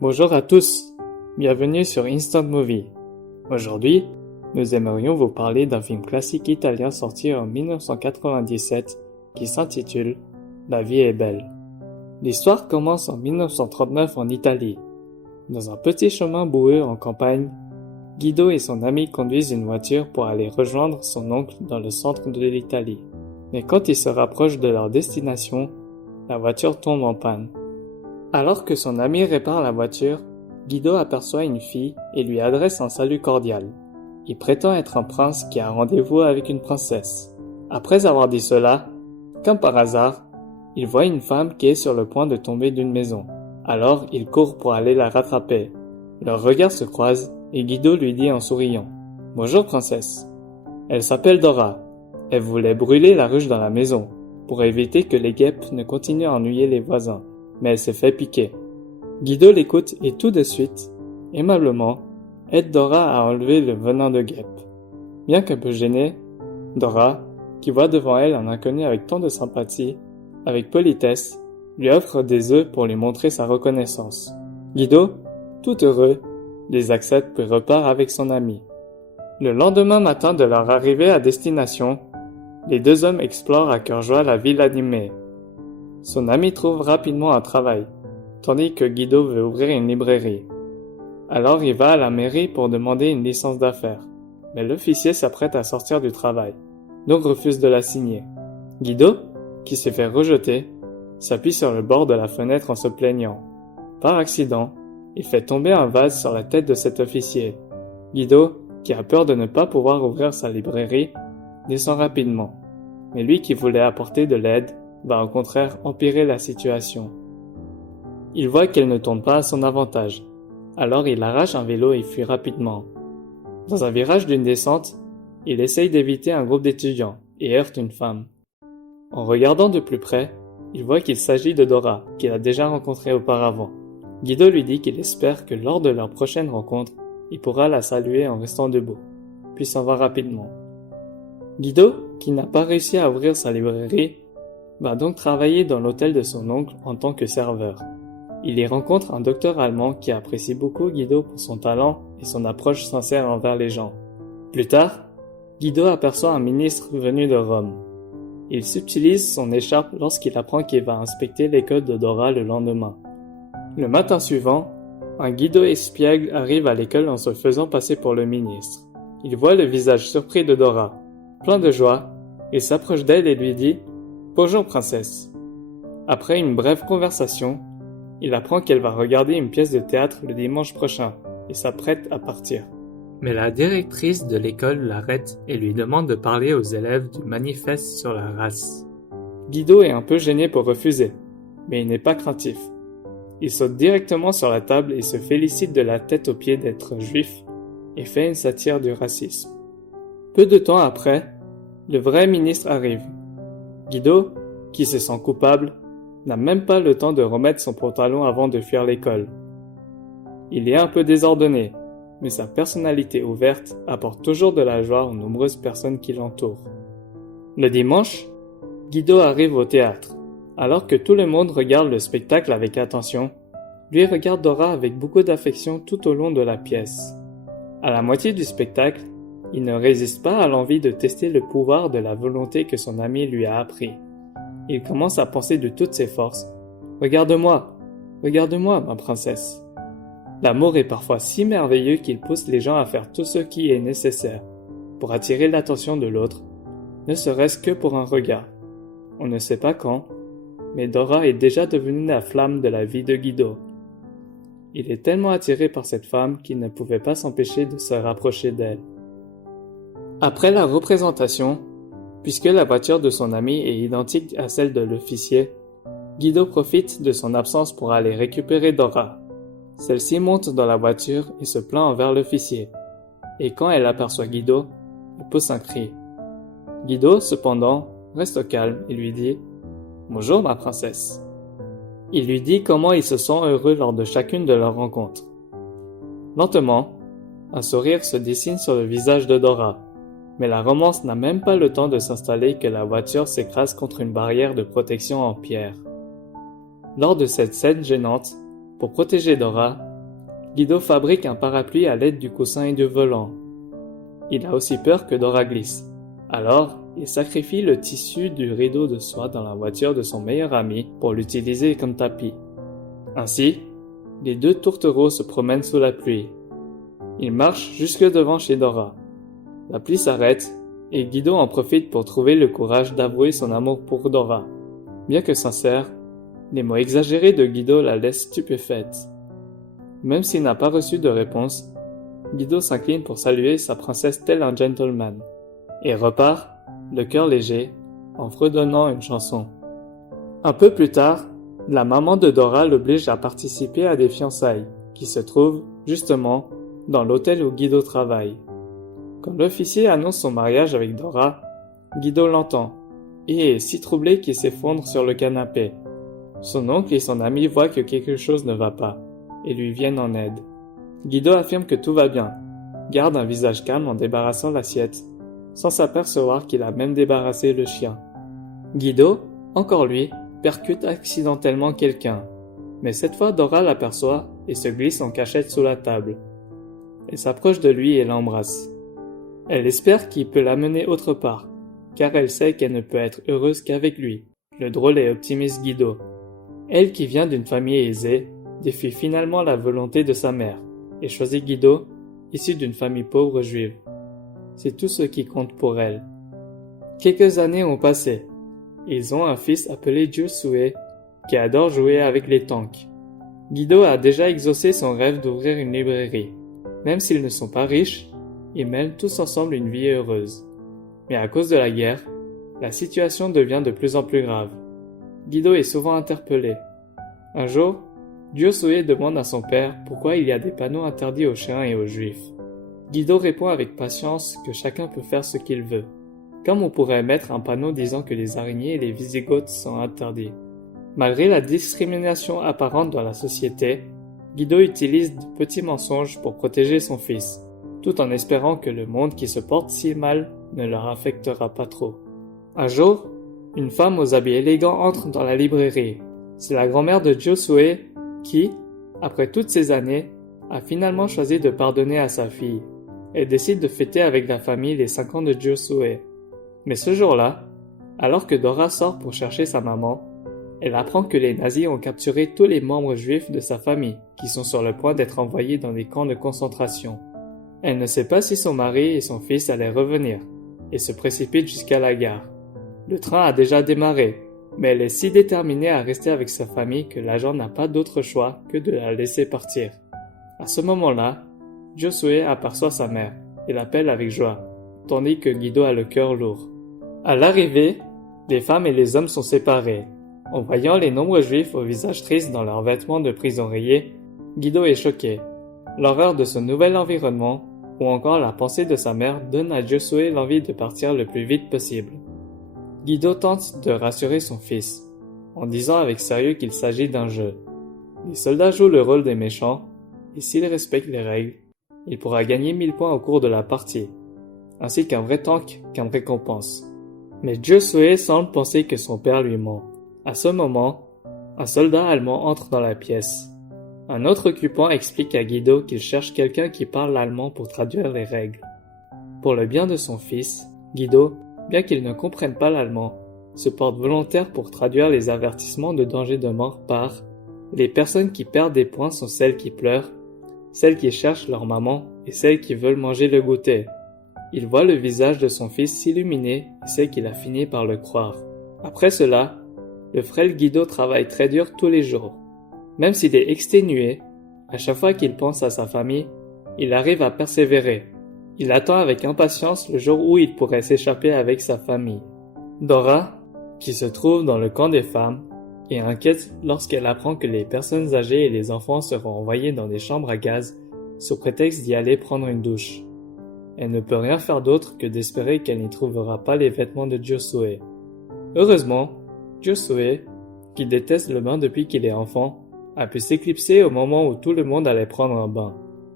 Bonjour à tous, bienvenue sur Instant Movie. Aujourd'hui, nous aimerions vous parler d'un film classique italien sorti en 1997 qui s'intitule La vie est belle. L'histoire commence en 1939 en Italie. Dans un petit chemin boueux en campagne, Guido et son ami conduisent une voiture pour aller rejoindre son oncle dans le centre de l'Italie. Mais quand ils se rapprochent de leur destination, la voiture tombe en panne. Alors que son ami répare la voiture, Guido aperçoit une fille et lui adresse un salut cordial. Il prétend être un prince qui a rendez-vous avec une princesse. Après avoir dit cela, comme par hasard, il voit une femme qui est sur le point de tomber d'une maison. Alors il court pour aller la rattraper. Leurs regards se croisent et Guido lui dit en souriant « Bonjour princesse ». Elle s'appelle Dora. Elle voulait brûler la ruche dans la maison pour éviter que les guêpes ne continuent à ennuyer les voisins. Mais elle s'est fait piquer. Guido l'écoute et tout de suite, aimablement, aide Dora à enlever le venin de guêpe. Bien qu'un peu gênée, Dora, qui voit devant elle un inconnu avec tant de sympathie, avec politesse, lui offre des œufs pour lui montrer sa reconnaissance. Guido, tout heureux, les accepte puis repart avec son ami. Le lendemain matin de leur arrivée à destination, les deux hommes explorent à cœur joie la ville animée. Son ami trouve rapidement un travail, tandis que Guido veut ouvrir une librairie. Alors il va à la mairie pour demander une licence d'affaires, mais l'officier s'apprête à sortir du travail, donc refuse de la signer. Guido, qui s'est fait rejeter, s'appuie sur le bord de la fenêtre en se plaignant. Par accident, il fait tomber un vase sur la tête de cet officier. Guido, qui a peur de ne pas pouvoir ouvrir sa librairie, descend rapidement, mais lui qui voulait apporter de l'aide, va au contraire empirer la situation. Il voit qu'elle ne tourne pas à son avantage, alors il arrache un vélo et fuit rapidement. Dans un virage d'une descente, il essaye d'éviter un groupe d'étudiants et heurte une femme. En regardant de plus près, il voit qu'il s'agit de Dora, qu'il a déjà rencontrée auparavant. Guido lui dit qu'il espère que lors de leur prochaine rencontre, il pourra la saluer en restant debout, puis s'en va rapidement. Guido, qui n'a pas réussi à ouvrir sa librairie, va donc travailler dans l'hôtel de son oncle en tant que serveur. Il y rencontre un docteur allemand qui apprécie beaucoup Guido pour son talent et son approche sincère envers les gens. Plus tard, Guido aperçoit un ministre venu de Rome. Il subtilise son écharpe lorsqu'il apprend qu'il va inspecter l'école de Dora le lendemain. Le matin suivant, un Guido espiègle arrive à l'école en se faisant passer pour le ministre. Il voit le visage surpris de Dora. Plein de joie, il s'approche d'elle et lui dit « Bonjour princesse ». Après une brève conversation, il apprend qu'elle va regarder une pièce de théâtre le dimanche prochain et s'apprête à partir. Mais la directrice de l'école l'arrête et lui demande de parler aux élèves du manifeste sur la race. Guido est un peu gêné pour refuser, mais il n'est pas craintif. Il saute directement sur la table et se félicite de la tête aux pieds d'être juif et fait une satire du racisme. Peu de temps après, le vrai ministre arrive. Guido, qui se sent coupable, n'a même pas le temps de remettre son pantalon avant de fuir l'école. Il est un peu désordonné, mais sa personnalité ouverte apporte toujours de la joie aux nombreuses personnes qui l'entourent. Le dimanche, Guido arrive au théâtre. Alors que tout le monde regarde le spectacle avec attention, lui regarde Dora avec beaucoup d'affection tout au long de la pièce. À la moitié du spectacle, il ne résiste pas à l'envie de tester le pouvoir de la volonté que son ami lui a appris. Il commence à penser de toutes ses forces « Regarde-moi, ma princesse ». L'amour est parfois si merveilleux qu'il pousse les gens à faire tout ce qui est nécessaire pour attirer l'attention de l'autre, ne serait-ce que pour un regard. On ne sait pas quand, mais Dora est déjà devenue la flamme de la vie de Guido. Il est tellement attiré par cette femme qu'il ne pouvait pas s'empêcher de se rapprocher d'elle. Après la représentation, puisque la voiture de son ami est identique à celle de l'officier, Guido profite de son absence pour aller récupérer Dora. Celle-ci monte dans la voiture et se plaint envers l'officier. Et quand elle aperçoit Guido, elle pousse un cri. Guido, cependant, reste au calme et lui dit « Bonjour ma princesse ». Il lui dit comment il se sent heureux lors de chacune de leurs rencontres. Lentement, un sourire se dessine sur le visage de Dora. Mais la romance n'a même pas le temps de s'installer que la voiture s'écrase contre une barrière de protection en pierre. Lors de cette scène gênante, pour protéger Dora, Guido fabrique un parapluie à l'aide du coussin et du volant. Il a aussi peur que Dora glisse. Alors, il sacrifie le tissu du rideau de soie dans la voiture de son meilleur ami pour l'utiliser comme tapis. Ainsi, les deux tourtereaux se promènent sous la pluie. Ils marchent jusque devant chez Dora. La pluie s'arrête et Guido en profite pour trouver le courage d'avouer son amour pour Dora. Bien que sincère, les mots exagérés de Guido la laissent stupéfaite. Même s'il n'a pas reçu de réponse, Guido s'incline pour saluer sa princesse tel un gentleman et repart, le cœur léger, en fredonnant une chanson. Un peu plus tard, la maman de Dora l'oblige à participer à des fiançailles, qui se trouvent, justement, dans l'hôtel où Guido travaille. Quand l'officier annonce son mariage avec Dora, Guido l'entend, et est si troublé qu'il s'effondre sur le canapé. Son oncle et son ami voient que quelque chose ne va pas, et lui viennent en aide. Guido affirme que tout va bien, garde un visage calme en débarrassant l'assiette, sans s'apercevoir qu'il a même débarrassé le chien. Guido, encore lui, percute accidentellement quelqu'un, mais cette fois Dora l'aperçoit et se glisse en cachette sous la table. Elle s'approche de lui et l'embrasse. Elle espère qu'il peut l'amener autre part, car elle sait qu'elle ne peut être heureuse qu'avec lui, le drôle et optimiste Guido. Elle qui vient d'une famille aisée, défie finalement la volonté de sa mère, et choisit Guido, issu d'une famille pauvre juive. C'est tout ce qui compte pour elle. Quelques années ont passé. Ils ont un fils appelé Josué, qui adore jouer avec les tanks. Guido a déjà exaucé son rêve d'ouvrir une librairie. Même s'ils ne sont pas riches, ils mènent tous ensemble une vie heureuse. Mais à cause de la guerre, la situation devient de plus en plus grave. Guido est souvent interpellé. Un jour, Josué demande à son père pourquoi il y a des panneaux interdits aux chiens et aux juifs. Guido répond avec patience que chacun peut faire ce qu'il veut, comme on pourrait mettre un panneau disant que les araignées et les Wisigoths sont interdits. Malgré la discrimination apparente dans la société, Guido utilise de petits mensonges pour protéger son fils, tout en espérant que le monde qui se porte si mal ne leur affectera pas trop. Un jour, une femme aux habits élégants entre dans la librairie. C'est la grand-mère de Josué qui, après toutes ces années, a finalement choisi de pardonner à sa fille. Elle décide de fêter avec la famille les 5 ans de Josué. Mais ce jour-là, alors que Dora sort pour chercher sa maman, elle apprend que les nazis ont capturé tous les membres juifs de sa famille, qui sont sur le point d'être envoyés dans des camps de concentration. Elle ne sait pas si son mari et son fils allaient revenir, et se précipite jusqu'à la gare. Le train a déjà démarré, mais elle est si déterminée à rester avec sa famille que l'agent n'a pas d'autre choix que de la laisser partir. À ce moment-là, Josué aperçoit sa mère et l'appelle avec joie, tandis que Guido a le cœur lourd. À l'arrivée, les femmes et les hommes sont séparés. En voyant les nombreux juifs au visage triste dans leurs vêtements de prison rayés, Guido est choqué. L'horreur de ce nouvel environnement, ou encore la pensée de sa mère, donne à Josué l'envie de partir le plus vite possible. Guido tente de rassurer son fils, en disant avec sérieux qu'il s'agit d'un jeu. Les soldats jouent le rôle des méchants, et s'il respecte les règles, il pourra gagner 1000 points au cours de la partie, ainsi qu'un vrai tank comme récompense. Mais Josué semble penser que son père lui ment. À ce moment, un soldat allemand entre dans la pièce. Un autre occupant explique à Guido qu'il cherche quelqu'un qui parle allemand pour traduire les règles. Pour le bien de son fils, Guido, bien qu'il ne comprenne pas l'allemand, se porte volontaire pour traduire les avertissements de danger de mort par « Les personnes qui perdent des points sont celles qui pleurent, celles qui cherchent leur maman et celles qui veulent manger le goûter. » Il voit le visage de son fils s'illuminer et sait qu'il a fini par le croire. Après cela, le frêle Guido travaille très dur tous les jours. Même s'il est exténué, à chaque fois qu'il pense à sa famille, il arrive à persévérer. Il attend avec impatience le jour où il pourrait s'échapper avec sa famille. Dora, qui se trouve dans le camp des femmes, est inquiète lorsqu'elle apprend que les personnes âgées et les enfants seront envoyés dans des chambres à gaz sous prétexte d'y aller prendre une douche. Elle ne peut rien faire d'autre que d'espérer qu'elle n'y trouvera pas les vêtements de Josué. Heureusement, Josué, qui déteste le bain depuis qu'il est enfant, a pu s'éclipser au moment où tout le monde allait prendre un bain.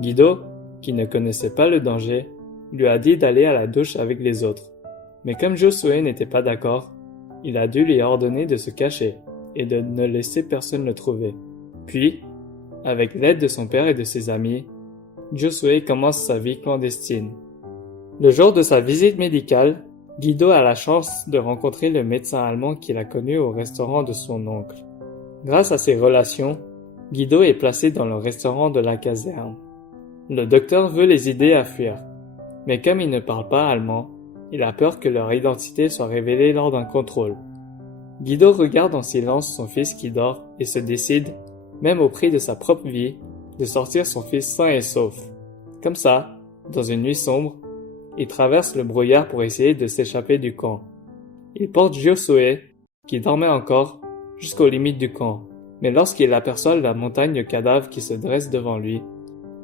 Guido, qui ne connaissait pas le danger, lui a dit d'aller à la douche avec les autres. Mais comme Josué n'était pas d'accord, il a dû lui ordonner de se cacher et de ne laisser personne le trouver. Puis, Avec l'aide de son père et de ses amis, Josué commence sa vie clandestine. Le jour de sa visite médicale, Guido a la chance de rencontrer le médecin allemand qu'il a connu au restaurant de son oncle. Grâce à ses relations, Guido est placé dans le restaurant de la caserne. Le docteur veut les aider à fuir, mais comme il ne parle pas allemand, il a peur que leur identité soit révélée lors d'un contrôle. Guido regarde en silence son fils qui dort et se décide, même au prix de sa propre vie, de sortir son fils sain et sauf. Comme ça, dans une nuit sombre, il traverse le brouillard pour essayer de s'échapper du camp. Il porte Josué, qui dormait encore, jusqu'aux limites du camp, mais lorsqu'il aperçoit la montagne de cadavres qui se dresse devant lui,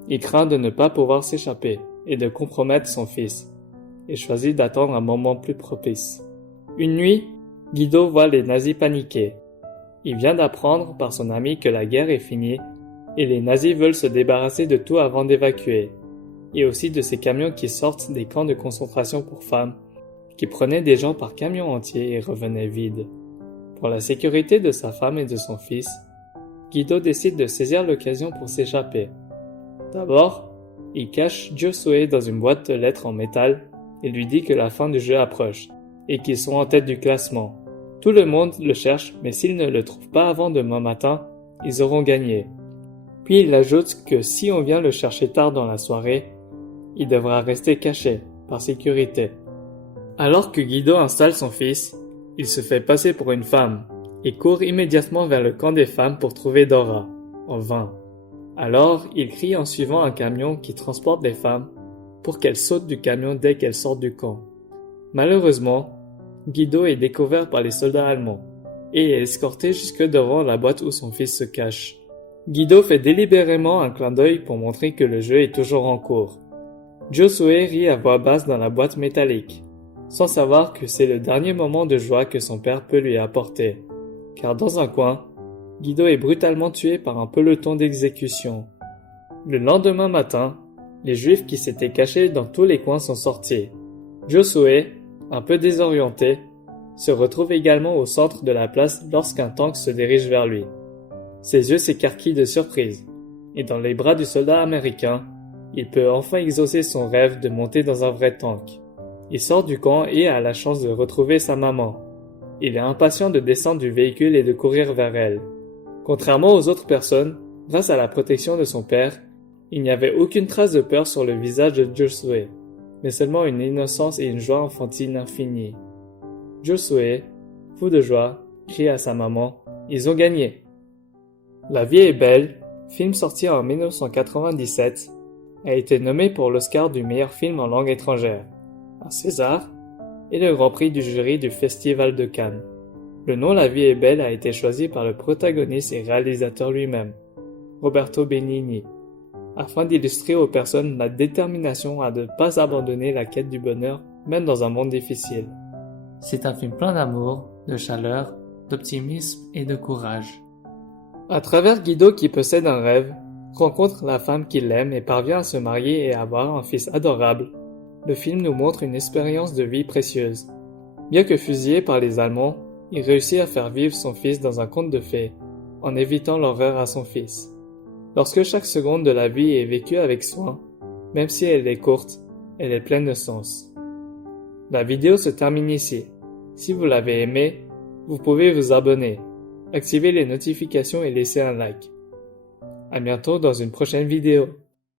il craint de ne pas pouvoir s'échapper et de compromettre son fils, et choisit d'attendre un moment plus propice. Une nuit, Guido voit les nazis paniquer. Il vient d'apprendre par son ami que la guerre est finie et les nazis veulent se débarrasser de tout avant d'évacuer, et aussi de ces camions qui sortent des camps de concentration pour femmes, qui prenaient des gens par camion entier et revenaient vides. Pour la sécurité de sa femme et de son fils, Guido décide de saisir l'occasion pour s'échapper. D'abord, il cache Josué dans une boîte de lettres en métal et lui dit que la fin du jeu approche, et qu'ils sont en tête du classement. Tout le monde le cherche, mais s'ils ne le trouvent pas avant demain matin, ils auront gagné. Puis il ajoute que si on vient le chercher tard dans la soirée, il devra rester caché, par sécurité. Alors que Guido installe son fils, il se fait passer pour une femme, et court immédiatement vers le camp des femmes pour trouver Dora, en vain. Alors, il crie en suivant un camion qui transporte les femmes, pour qu'elles sautent du camion dès qu'elles sortent du camp. Malheureusement, Guido est découvert par les soldats allemands et est escorté jusque devant la boîte où son fils se cache. Guido fait délibérément un clin d'œil pour montrer que le jeu est toujours en cours. Josué rit à voix basse dans la boîte métallique, sans savoir que c'est le dernier moment de joie que son père peut lui apporter, car dans un coin, Guido est brutalement tué par un peloton d'exécution. Le lendemain matin, les Juifs qui s'étaient cachés dans tous les coins sont sortis. Josué, un peu désorienté, se retrouve également au centre de la place lorsqu'un tank se dirige vers lui. Ses yeux s'écarquillent de surprise, et dans les bras du soldat américain, il peut enfin exaucer son rêve de monter dans un vrai tank. Il sort du camp et a la chance de retrouver sa maman. Il est impatient de descendre du véhicule et de courir vers elle. Contrairement aux autres personnes, grâce à la protection de son père, il n'y avait aucune trace de peur sur le visage de Josué, mais seulement une innocence et une joie enfantine infinie. Josué, fou de joie, crie à sa maman « Ils ont gagné !» La vie est belle, film sorti en 1997, a été nommé pour l'Oscar du meilleur film en langue étrangère, un César, et le Grand Prix du jury du Festival de Cannes. Le nom La vie est belle a été choisi par le protagoniste et réalisateur lui-même, Roberto Benigni, afin d'illustrer aux personnes la détermination à ne pas abandonner la quête du bonheur, même dans un monde difficile. C'est un film plein d'amour, de chaleur, d'optimisme et de courage. À travers Guido qui possède un rêve, rencontre la femme qu'il aime et parvient à se marier et à avoir un fils adorable, le film nous montre une expérience de vie précieuse. Bien que fusillé par les Allemands, il réussit à faire vivre son fils dans un conte de fées, en évitant l'horreur à son fils. Lorsque chaque seconde de la vie est vécue avec soin, même si elle est courte, elle est pleine de sens. La vidéo se termine ici. Si vous l'avez aimé, vous pouvez vous abonner, activer les notifications et laisser un like. À bientôt dans une prochaine vidéo.